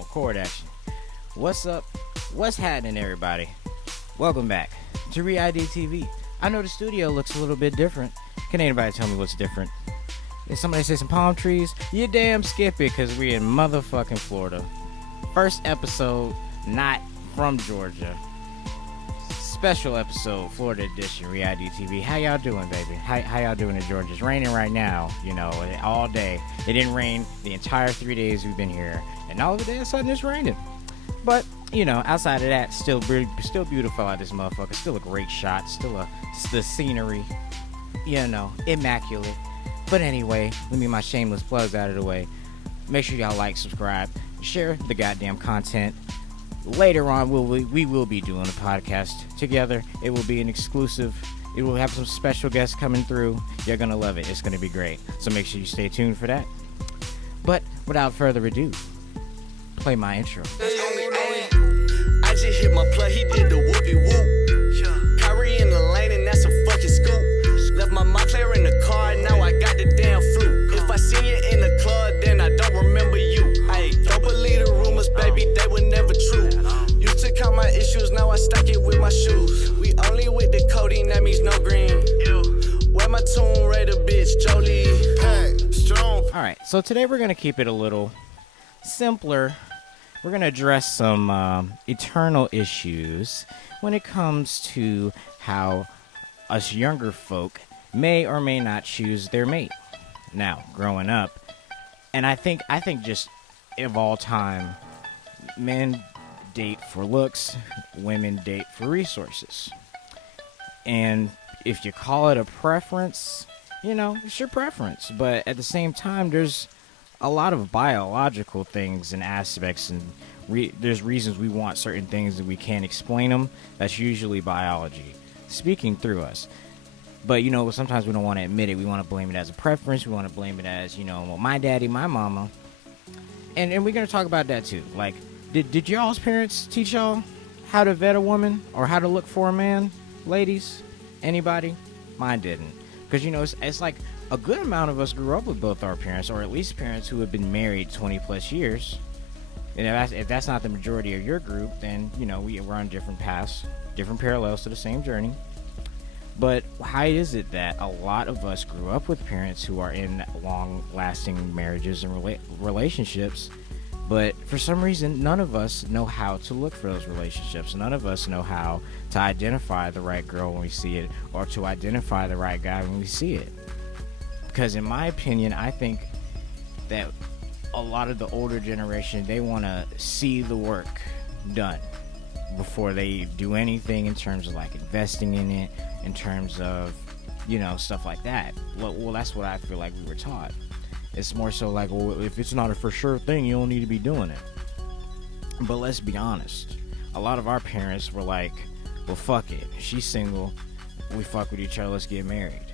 more chord action. What's up? What's happening, everybody? Welcome back to R.E.I.D TV. I know the studio looks a little bit different. Can anybody tell me what's different? Did somebody say some palm trees? You damn skip it, because we're in motherfucking Florida. First episode, not from Georgia. Special episode, Florida edition, R.E.I.D TV. How y'all doing, baby? How y'all doing in Georgia? It's raining right now, you know, all day. It didn't rain the entire 3 days we've been here, and all of a day, sudden it's raining. But, you know, outside of that, still beautiful out this motherfucker. Still a great shot. Still the scenery, you know, immaculate. But anyway, let me get my shameless plugs out of the way. Make sure y'all like, subscribe, share the goddamn content. Later on, we will be doing a podcast together. It will be an exclusive. It will have some special guests coming through. You're going to love it. It's going to be great. So make sure you stay tuned for that. But without further ado, play my intro. I just hit my plug, he did the whoopie whoop. Kyrie in the lane and that's a fucking scoop. Left my Montclair in the car, now I got the damn flu. If I see you in the club, then I don't remember you. Hey, don't believe the rumors, baby, they were never true. Used to count my issues, now I stack it with my shoes. We only with the codeine, that means no green. Wear my Tomb Raider, bitch, Jolie. Hey, strong. Alright, so today we're going to keep it a little simpler. We're going to address some eternal issues when it comes to how us younger folk may or may not choose their mate. Now, growing up, and I think just of all time, men date for looks, women date for resources. And if you call it a preference, you know, it's your preference. But at the same time, there's a lot of biological things and aspects, and there's reasons we want certain things that we can't explain them. That's usually biology speaking through us. But, you know, sometimes we don't want to admit it. We want to blame it as a preference. We want to blame it as, you know, well, my daddy, my mama. And we're going to talk about that, too. Like, did y'all's parents teach y'all how to vet a woman or how to look for a man? Ladies? Anybody? Mine didn't. Because, you know, it's like a good amount of us grew up with both our parents, or at least parents who have been married 20-plus years. And if that's not the majority of your group, then, you know, we're on different paths, different parallels to the same journey. But how is it that a lot of us grew up with parents who are in long-lasting marriages and relationships, but for some reason, none of us know how to look for those relationships. None of us know how to identify the right girl when we see it, or to identify the right guy when we see it. Because in my opinion, I think that a lot of the older generation, they want to see the work done before they do anything in terms of like investing in it, in terms of, you know, stuff like that. Well, that's what I feel like we were taught. It's more so like, well, if it's not a for sure thing, you don't need to be doing it. But let's be honest. A lot of our parents were like, well, fuck it. She's single. We fuck with each other. Let's get married.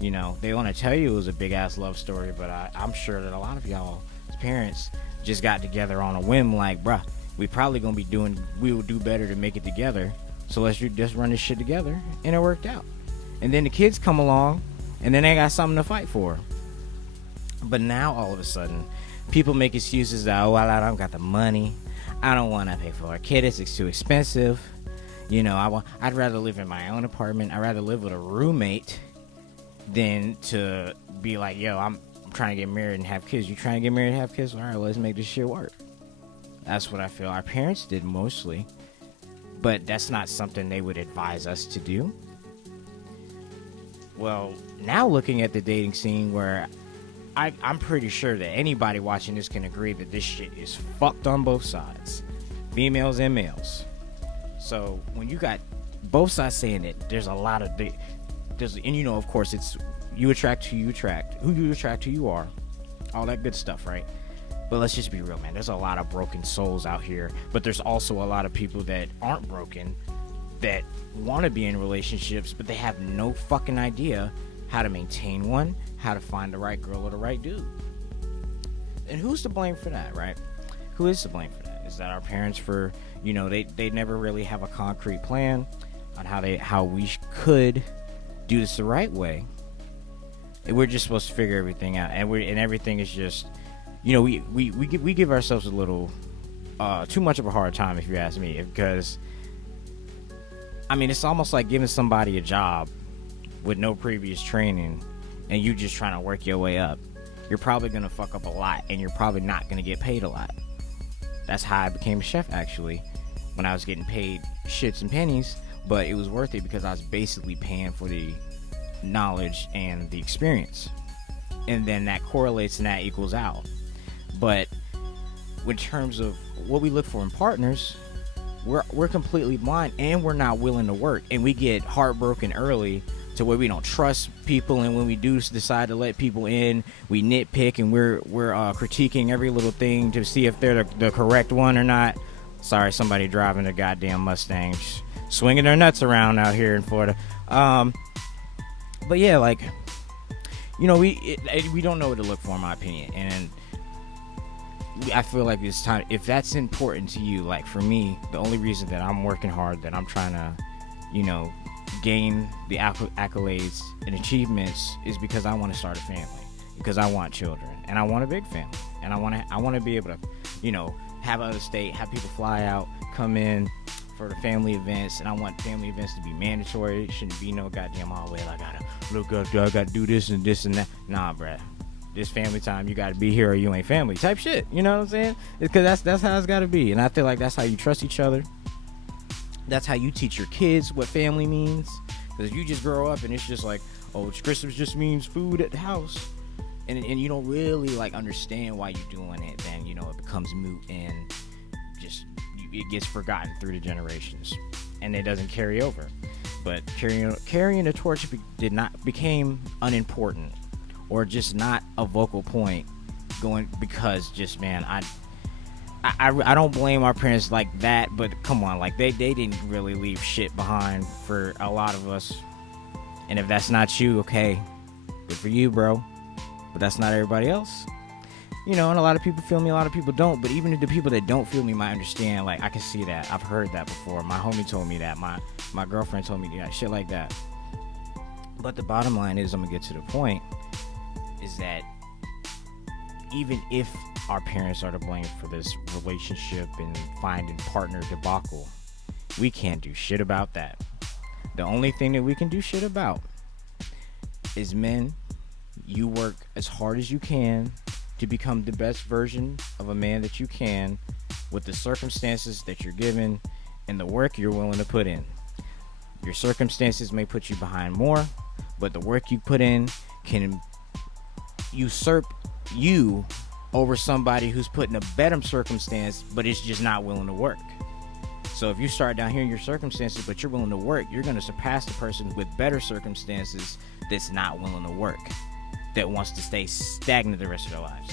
You know, they want to tell you it was a big-ass love story, but I'm sure that a lot of y'all's parents just got together on a whim like, bruh, we will do better to make it together, so let's just run this shit together, and it worked out. And then the kids come along, and then they got something to fight for. But now, all of a sudden, people make excuses that, oh, I don't got the money, I don't want to pay for a kid, it's too expensive, you know, I'd rather live in my own apartment, I'd rather live with a roommate than to be like, yo, I'm trying to get married and have kids. You trying to get married and have kids? All right, let's make this shit work. That's what I feel our parents did mostly, but that's not something they would advise us to do. Well, now looking at the dating scene, where I'm pretty sure that anybody watching this can agree that this shit is fucked on both sides, females and males. So when you got both sides saying that, there's a lot of and you know, of course, it's you attract who you attract, who you are, all that good stuff, right? But let's just be real, man. There's a lot of broken souls out here, but there's also a lot of people that aren't broken, that want to be in relationships, but they have no fucking idea how to maintain one, how to find the right girl or the right dude. And who's to blame for that, right? Who is to blame for that? Is that our parents for, you know, they never really have a concrete plan on how we could do this the right way. And we're just supposed to figure everything out, and everything is just, you know, we give ourselves a little too much of a hard time, if you ask me, because I mean, it's almost like giving somebody a job with no previous training and you just trying to work your way up. You're probably going to fuck up a lot, and you're probably not going to get paid a lot. That's how I became a chef, actually, when I was getting paid shits and pennies, but it was worth it because I was basically paying for the knowledge and the experience. And then that correlates and that equals out. But in terms of what we look for in partners, we're completely blind, and we're not willing to work, and we get heartbroken early to where we don't trust people, and when we do decide to let people in, we nitpick, and we're critiquing every little thing to see if they're the correct one or not. Sorry, somebody driving a goddamn Mustang, swinging their nuts around out here in Florida. But yeah, like, you know, we don't know what to look for, in my opinion, and I feel like it's time, if that's important to you, like for me, the only reason that I'm working hard, that I'm trying to, you know, gain the accolades and achievements, is because I want to start a family, because I want children, and I want a big family, and I want to be able to, you know, have out of state, have people fly out, come in for the family events, and I want family events to be mandatory. It shouldn't be no goddamn always I gotta look up, I gotta do this and that. Nah, bruh. This family time, you gotta be here or you ain't family type shit. You know what I'm saying? Because that's how it's gotta be, and I feel like that's how you trust each other. That's how you teach your kids what family means. Because if you just grow up and it's just like, oh, Christmas just means food at the house, and you don't really like understand why you're doing it, then you know it becomes moot and just it gets forgotten through the generations, and it doesn't carry over. But carrying the torch became unimportant, or just not a vocal point going, because just, man, I don't blame our parents like that, but come on, like they didn't really leave shit behind for a lot of us. And if that's not you, okay, good for you, bro, but that's not everybody else, you know. And a lot of people feel me, a lot of people don't, but even the people that don't feel me might understand. Like, I can see that, I've heard that before, my homie told me that, my girlfriend told me that, shit like that. But the bottom line is, I'm gonna get to the point, is that even if our parents are to blame for this relationship and finding partner debacle, we can't do shit about that. The only thing that we can do shit about is, men, you work as hard as you can to become the best version of a man that you can with the circumstances that you're given and the work you're willing to put in. Your circumstances may put you behind more, but the work you put in can usurp you over somebody who's put in a better circumstance but is just not willing to work. So if you start down here in your circumstances but you're willing to work, you're going to surpass the person with better circumstances that's not willing to work, that wants to stay stagnant the rest of their lives,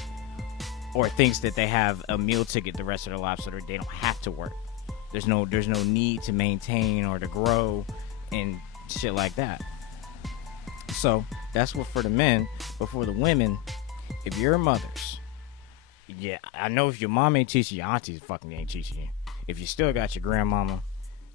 or thinks that they have a meal ticket the rest of their lives so that they don't have to work. There's no need to maintain or to grow and shit like that. So that's what for the men. But for the women, if you're mothers, yeah, I know if your mom ain't teaching you, your aunties fucking ain't teaching you. If you still got your grandmama,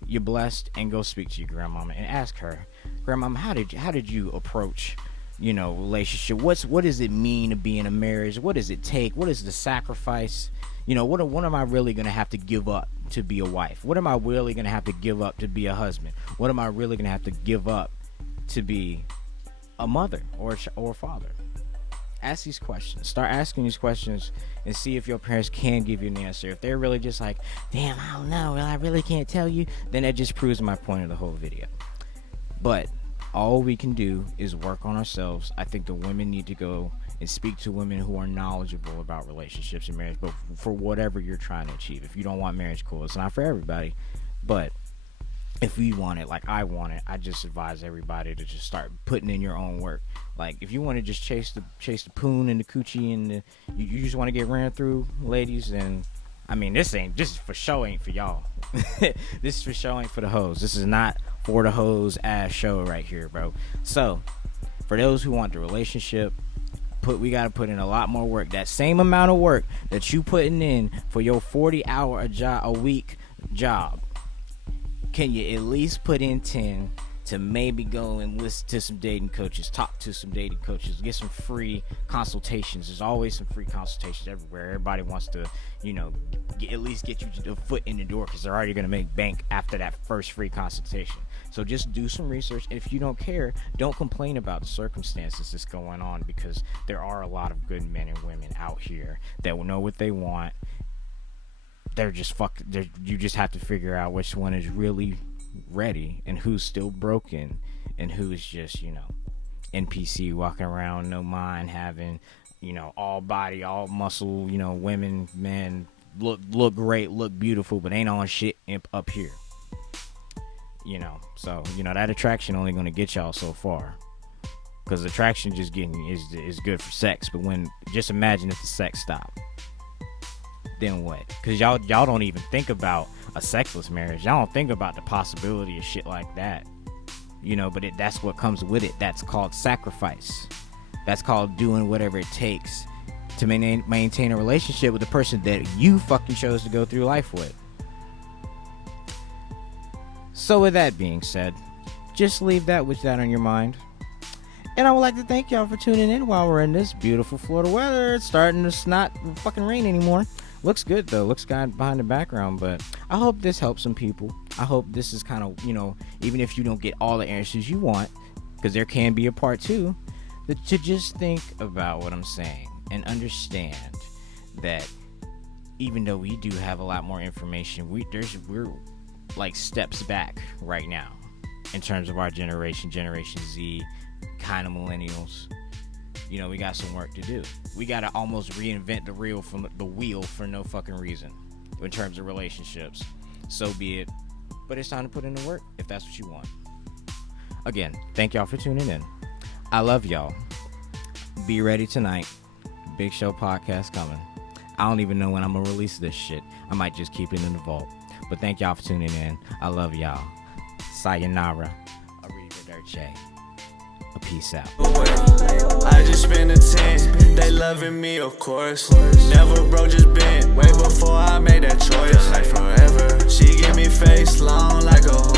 you're blessed, and go speak to your grandmama and ask her, grandmama, how did you approach, you know, relationship? What does it mean to be in a marriage? What does it take? What is the sacrifice? You know, what am I really gonna have to give up to be a wife? What am I really gonna have to give up to be a husband? What am I really gonna have to give up to be a mother or a father? Ask these questions. Start asking these questions and see if your parents can give you an answer. If they're really just like, damn, I don't know, I really can't tell you, then that just proves my point of the whole video. But all we can do is work on ourselves. I think the women need to go and speak to women who are knowledgeable about relationships and marriage, but for whatever you're trying to achieve. If you don't want marriage, cool, it's not for everybody. But if we want it, like I want it, I just advise everybody to just start putting in your own work. Like, if you want to just chase the poon and the coochie and you just want to get ran through, ladies, then I mean, this for show ain't for y'all. This is for show ain't for the hoes. This is not for the hoes ass show right here, bro. So for those who want the relationship, we got to put in a lot more work. That same amount of work that you putting in for your 40-hour a week job, can you at least put in 10 to maybe go and listen to some dating coaches, talk to some dating coaches, get some free consultations. There's always some free consultations everywhere. Everybody wants to, at least get you a foot in the door because they're already going to make bank after that first free consultation. So just do some research. And if you don't care, don't complain about the circumstances that's going on, because there are a lot of good men and women out here that will know what they want. They're just you just have to figure out which one is really ready and who's still broken and who's just, NPC walking around, no mind, having, all body, all muscle, women, men, look great, look beautiful, but ain't on shit up here. So, that attraction only going to get y'all so far. Because attraction just is good for sex. But just imagine if the sex stopped. Then what? Because y'all don't even think about a sexless marriage. Y'all don't think about the possibility of shit like that. But that's what comes with it. That's called sacrifice. That's called doing whatever it takes to maintain a relationship with the person that you fucking chose to go through life with. So with that being said, just leave that with that on your mind. And I would like to thank y'all for tuning in while we're in this beautiful Florida weather. It's starting to not fucking rain anymore. Looks good though. Looks good behind the background. But I hope this helps some people. I hope this is kind of, even if you don't get all the answers you want, because there can be a part two, but to just think about what I'm saying and understand that even though we do have a lot more information, we're like steps back right now in terms of our Generation Z, kind of millennials. We got some work to do. We got to almost reinvent the wheel for no fucking reason in terms of relationships. So be it. But it's time to put in the work if that's what you want. Again, thank y'all for tuning in. I love y'all. Be ready tonight. Big show podcast coming. I don't even know when I'm going to release this shit. I might just keep it in the vault. But thank y'all for tuning in. I love y'all. Sayonara. Arrivederci. A peace out. I just spent a 10. They loving me, of course. Never broke, just been way before I made that choice. Like forever. She give me face long like a